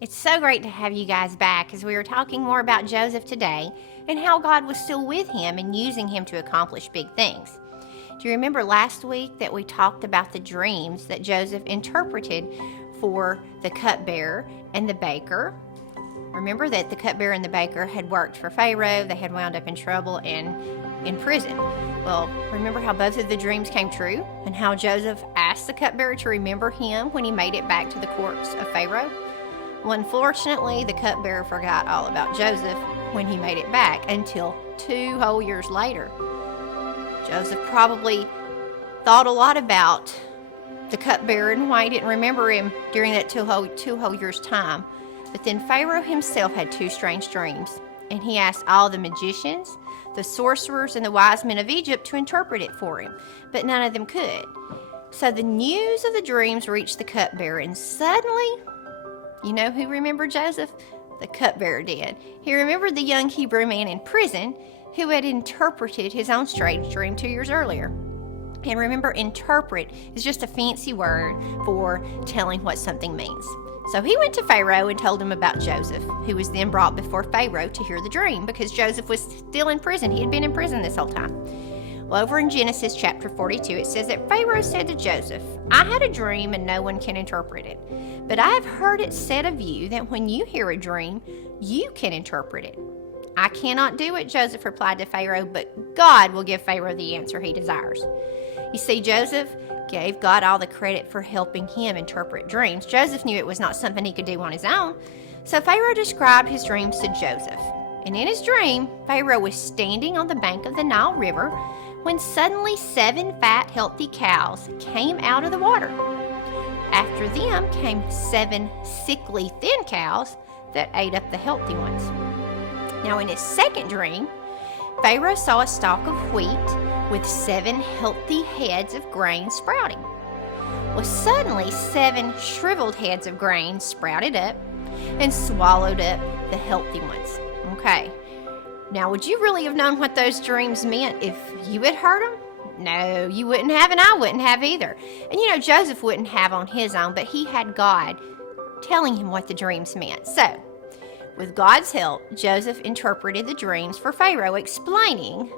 It's so great to have you guys back as we are talking more about Joseph today and how God was still with him and using him to accomplish big things. Do you remember last week that we talked about the dreams that Joseph interpreted for the cupbearer and the baker? Remember that the cupbearer and the baker had worked for Pharaoh. They had wound up in trouble and in prison. Well, remember how both of the dreams came true and how Joseph asked the cupbearer to remember him when he made it back to the courts of Pharaoh? Well, unfortunately, the cupbearer forgot all about Joseph when he made it back until 2 whole years later. Joseph probably thought a lot about the cupbearer and why he didn't remember him during that two whole years' time. But then Pharaoh himself had 2 strange dreams, and he asked all the magicians, the sorcerers, and the wise men of Egypt to interpret it for him, but none of them could. So the news of the dreams reached the cupbearer, and suddenly, you know who remembered Joseph? The cupbearer did. He remembered the young Hebrew man in prison who had interpreted his own strange dream 2 years earlier. And remember, interpret is just a fancy word for telling what something means. So he went to Pharaoh and told him about Joseph, who was then brought before Pharaoh to hear the dream because Joseph was still in prison. He had been in prison this whole time. Well, over in Genesis chapter 42, it says that Pharaoh said to Joseph, "I had a dream and no one can interpret it. But I have heard it said of you that when you hear a dream, you can interpret it." "I cannot do it," Joseph replied to Pharaoh, "but God will give Pharaoh the answer he desires." You see, Joseph gave God all the credit for helping him interpret dreams. Joseph knew it was not something he could do on his own. So Pharaoh described his dreams to Joseph. And in his dream, Pharaoh was standing on the bank of the Nile River when suddenly 7 fat, healthy cows came out of the water. After them came 7 sickly, thin cows that ate up the healthy ones. Now, in his second dream, Pharaoh saw a stalk of wheat with 7 healthy heads of grain sprouting. Well, suddenly 7 shriveled heads of grain sprouted up and swallowed up the healthy ones. Okay. Now, would you really have known what those dreams meant if you had heard them? No, you wouldn't have, and I wouldn't have either. And Joseph wouldn't have on his own, but he had God telling him what the dreams meant. So, with God's help, Joseph interpreted the dreams for Pharaoh, explaining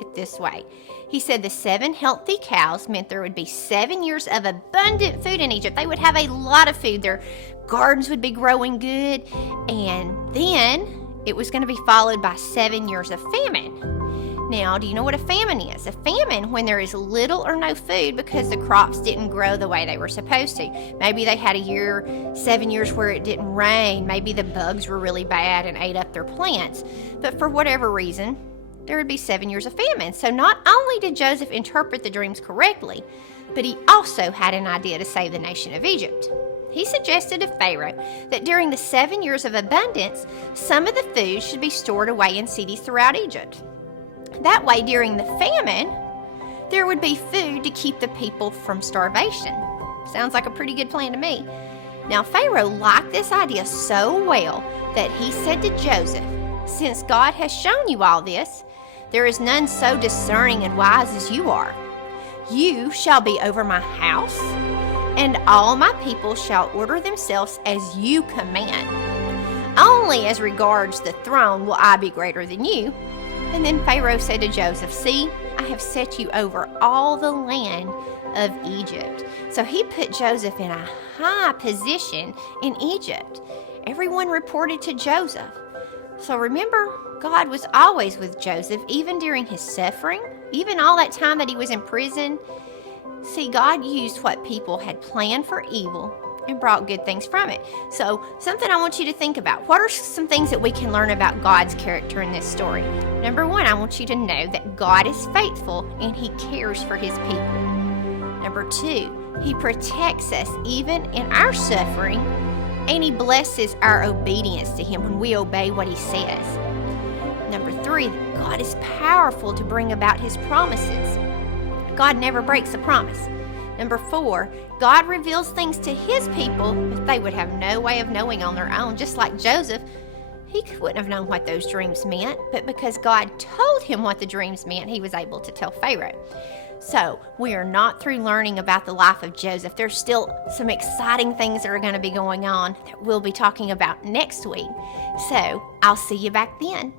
it this way. He said the 7 healthy cows meant there would be 7 years of abundant food in Egypt. They would have a lot of food. Their gardens would be growing good, and then it was going to be followed by 7 years of famine. Now, do you know what a famine is? A famine when there is little or no food because the crops didn't grow the way they were supposed to. Maybe they had 7 years where it didn't rain. Maybe the bugs were really bad and ate up their plants. But for whatever reason, there would be 7 years of famine. So not only did Joseph interpret the dreams correctly, but he also had an idea to save the nation of Egypt. He suggested to Pharaoh that during the 7 years of abundance, some of the food should be stored away in cities throughout Egypt. That way, during the famine, there would be food to keep the people from starvation. Sounds like a pretty good plan to me. Now, Pharaoh liked this idea so well that he said to Joseph, "Since God has shown you all this, there is none so discerning and wise as you are. You shall be over my house, and all my people shall order themselves as you command. Only as regards the throne will I be greater than you." And then Pharaoh said to Joseph, "See, I have set you over all the land of Egypt." So he put Joseph in a high position in Egypt. Everyone reported to Joseph. So remember, God was always with Joseph, even during his suffering, even all that time that he was in prison. See, God used what people had planned for evil and brought good things from it. So, something I want you to think about. What are some things that we can learn about God's character in this story? Number 1, I want you to know that God is faithful and he cares for his people. Number 2, he protects us even in our suffering, and he blesses our obedience to him when we obey what he says. Number 3, God is powerful to bring about his promises. God never breaks a promise. Number 4, God reveals things to his people that they would have no way of knowing on their own. Just like Joseph, he wouldn't have known what those dreams meant, but because God told him what the dreams meant, he was able to tell Pharaoh. So, we are not through learning about the life of Joseph. There's still some exciting things that are going to be going on that we'll be talking about next week. So, I'll see you back then.